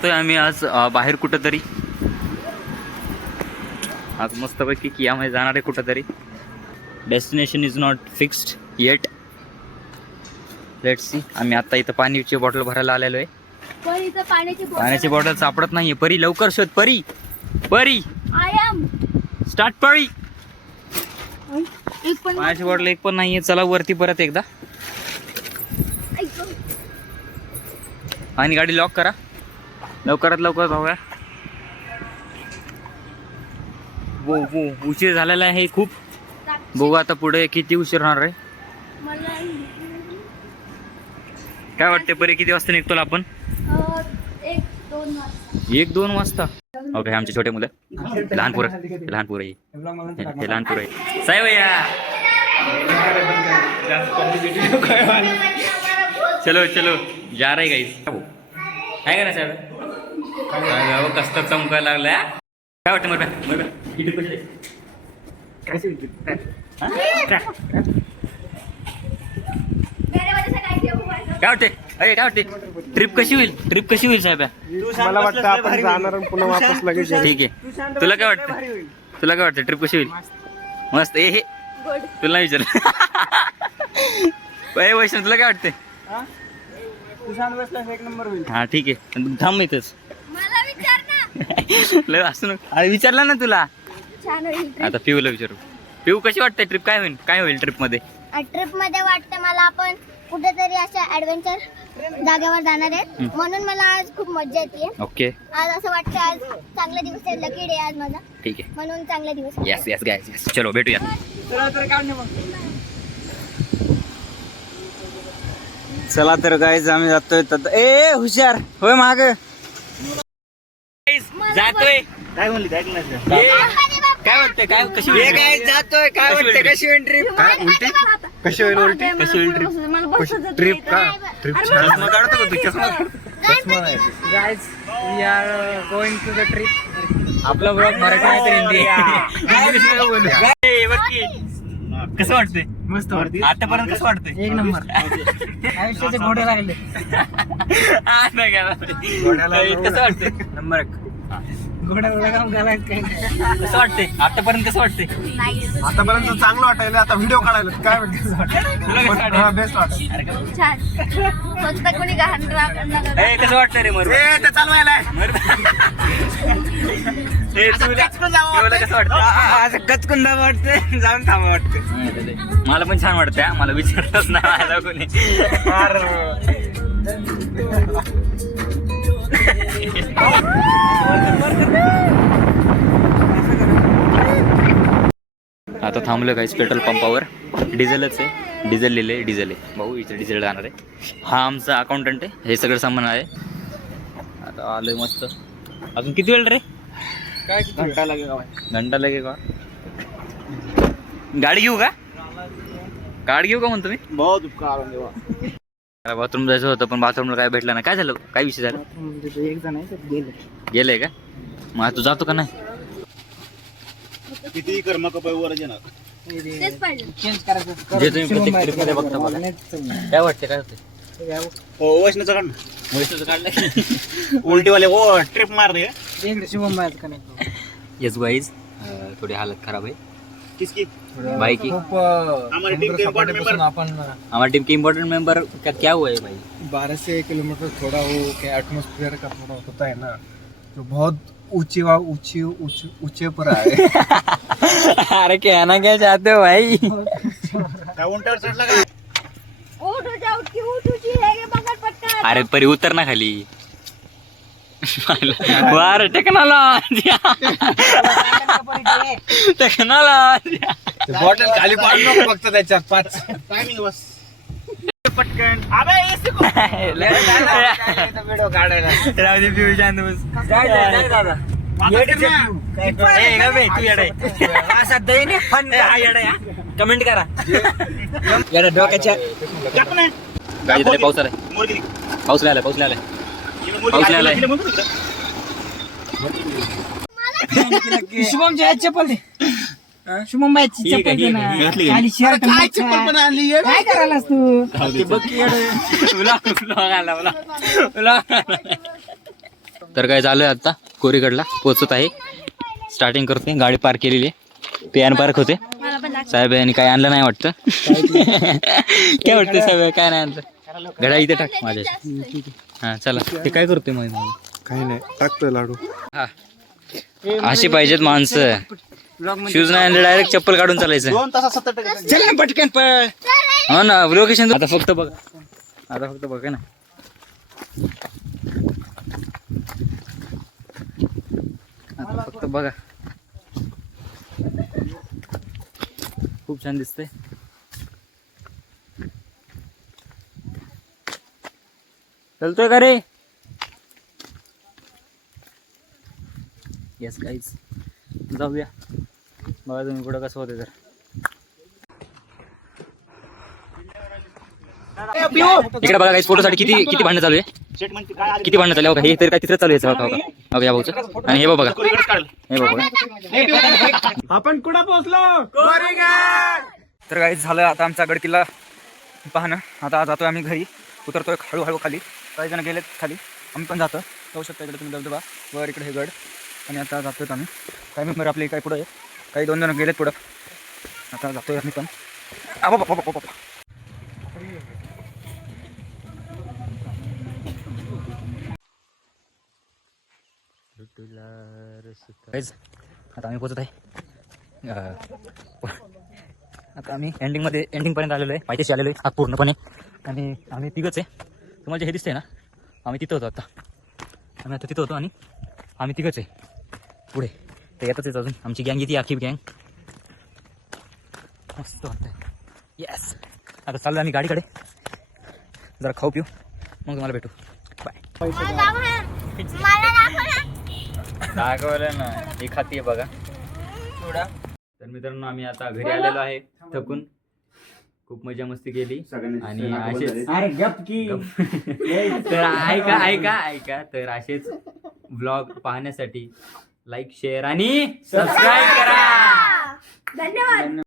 निघतोय आम्ही आज बाहेर कुठंतरी. आज मस्तपैकी कियामध्ये जाणार आहे कुठंतरी. Destination is not fixed eight. Let's see. आम्ही आता इथं पाण्याची बॉटल भरायला आलेलो आहे. पाण्याची बॉटल सापडत नाहीये. परी लवकर शोध. परी परी स्टार्ट. परी पाण्याची बॉटल एक पण नाहीये. चला वरती परत एकदा आणि गाडी लॉक करा. लवकरात लवकर जाऊया. वो उशीर झालेला आहे खूप. बघू आता पुढे किती उशीर होणार आहे. काय वाटते परी किती वाजता निघतो आपण? 1-2 वाजता. ओके. आमचे छोटे मुलं लहान पोरं हे लहान पोरं साहेब भैया. चलो चलो जा रहे गाईस. आहे का ना साहेब? कसं चमकायला लागलाय. काय वाटतं मला काय वाटते? अरे काय वाटते? ट्रिप कशी होईल साहेब? मला वाटतं आपण जाणार आणि पुन्हा वापस लगेच. ठीक आहे. तुला काय वाटतं ट्रिप कशी होईल? मस्त. हे तुला नाही विचारलं. वैष्णव तुला काय वाटते? एक नंबर होईल. हा ठीक आहे. थांब इथंच. लय असू नको. अरे विचारलं ना तुला. आता पिऊला विचारू. पिऊ कशी वाटते ट्रिप? काय होईल ट्रिप मध्ये? ट्रिप मध्ये वाटतं मला आपण कुठेतरी अशा ऍडव्हेंचर जागेवर जाणार आहे. म्हणून मला आज खूप मजा येते. ओके. आज असं वाटतं आज चांगला दिवस आहे. लकी डे आज माझा. ठीक आहे. म्हणून चांगला दिवस आहे. Yes yes guys yes. चलो भेटूया. चला तर गाईज आम्ही जातोय. ए हुशार होय माग जातोय. काय म्हणली? काय वाटतंय? काय कशी होईल? जातोय. काय वाटतं कशी होईल ट्रिप? काय उलटी कशी होईल? उलटी कशी होईल ट्रिप? ट्रिप का ट्रिप छान काढतो का तू? चष्मा नाही. Guys, we are going to the trip. आपला ब्लॉग मराठी नाही तर हिंदी आहे. कसं वाटतंय? मस्त वाटते. आतापर्यंत कसं वाटतंय? एक नंबर. आयुष्याचे घोडे लागले. कसं वाटतंय? नंबर 1. घोड्याला लगाम घालायचं काही नाही. कसं वाटतंय? आतापर्यंत कसं वाटतंय? आतापर्यंत चांगलं वाटायला. आता व्हिडिओ काढायला काय म्हणते? तुला कसं वाटतंय? बेस्ट वाटत. छान. स्वतः कोणी घाण कसं वाटतंय रे? मरू ते चालवायला कसं वाटतं? गचकुंद वाटते. जाऊन थांबा वाटते. मला पण छान वाटतंय. मला विचारतच नाही आला कोणी. आता थांबलं काहीच पेट्रोल पंपावर. डिझेलच आहे. डिझेल लिहिले. डिझेल आहे भाऊ. इथे डिझेल जाणार आहे. हा आमचा अकाउंटंट आहे. हे सगळं सामान आहे. आता आलोय मस्त. अजून किती वेळ रे? काय घंटा लागेल का? गाडी घेऊ का म्हणतो मी? बहुत उपकार. बाथरूम जायचं होतं पण बाथरूमला काय भेटलं नाही. काय झालं? काय विषय झाला? एक जण आहे गेलंय का? मग तू जातो का नाही? किती कर्म कपाईवर येणार. चेंज करायचं. जे तुम्ही प्रत्येक ट्रिप मध्ये बघता बघा. काय वाटते? काय होते? वैष्णवचं काढ ना. वैष्णवचं काढलं. उलटीवाले ट्रिप मारते. इकडे शुभम बायच का नाही. Yes guys. थोड़ी हालत खराब है. किसकी? भाई की. हमारी टीम के इम्पोर्टेंट मेंबर. हमारी टीम के इम्पोर्टेंट मेंबर का क्या हुआ है भाई? 12 से किलोमीटर थोड़ा वो क्या एटमॉस्फेयर का थोड़ा होता है ना, जो बहुत ऊंचे पर आए. अरे कहना क्या चाहते हो भाई? अरे परी उतर ना खाली. वार टेक्नॉलॉजी. बॉटल खाली पाडू नको फक्त त्याच्यात 5 टायमिंग बस. पटकन. अबे एसी को व्हिडिओ काढायला. राहू दे पिऊ शांत बस. जाय दादा. कमेंट करा. डोक्याच्या पाऊस आलाय. पाऊस आलाय. पाऊस आलाय. शुभम चप्पल दे. शुभम बाईची चप्पल दे ना. खाली शर्ट काय चप्पल पण आणली. काय करायलास तू? तर काय झालं आता कोरीगडला पोहोचत आहे. स्टार्टिंग करते. गाडी पार्क केलेली आहे. पियान पार्क होते. साहेब यांनी काय आणलं नाही वाटतं. काय वाटतं साहेब काय नाही आणलं. घड्या इथे टाक माझ्या. हा चला ते काय करतोय मग काही नाही टाकतोय लाडू. हा अशी पाहिजेत माणसं. शूज नाही आणले डायरेक्ट चप्पल काढून चालायचं. 2 तासात 70%. चल ना पटकन पळ. हो ना लोकेशन आता फक्त बघा. ना आता फक्त बघा. खूप छान दिसतंय. चलतोय का रे. येस काहीच जाऊया बघा तुम्ही पुढं कसं होते तर. इकडे बघा काही फोटोसाठी किती भांडणं चालू आहे. किती भांडणं चालू आहे. हे तर काय तिसरं चालू आहे बघा या भाऊचं. आणि हे बघा हे बघा. आपण कुठं पोहोचलो. तर काही झालं आता आमचा गड किल्ला पाहणं. आता जातोय आम्ही घरी. उतरतोय हळूहळू खाली. काही जण गेलेत खाली. आम्ही पण जातो. जाऊ शकता इकडे तुम्ही धबधबा वर इकडे हे गड. आणि आता जातोय आम्ही. काही मेंबर आपले काही पुढं आहे. काही 2 जण गेलेत पुढं. आता जातोय आम्ही पण. आता आम्ही पोचत आहे. आता आम्ही एंडिंगपर्यंत आलेलो आहे. पायथ्याशी आलेलो आहे आज पूर्णपणे. आणि आम्ही तिघंच आहे. तुम्हाला जे हे दिसतंय ना आम्ही तिथं होतो आता. आम्ही आता तिथं होतो आणि आम्ही तिघंच आहे पुढे. तर येतच आहे अजून आमची गँग येते. आखी गँग मस्त वाटतंय. येस आता चाललो आम्ही गाडीकडे. जरा खाऊ पिऊ मग तुम्हाला भेटू. बाय. दाखवलं ना हे खाती बघा. तर मित्रांनो आम्ही आता घरी आलेलो आहे थकून. खूप मजा मस्ती केली आणि असेच तर ऐका तर असेच ब्लॉग पाहण्यासाठी लाईक शेअर आणि सबस्क्राईब करा. धन्यवाद.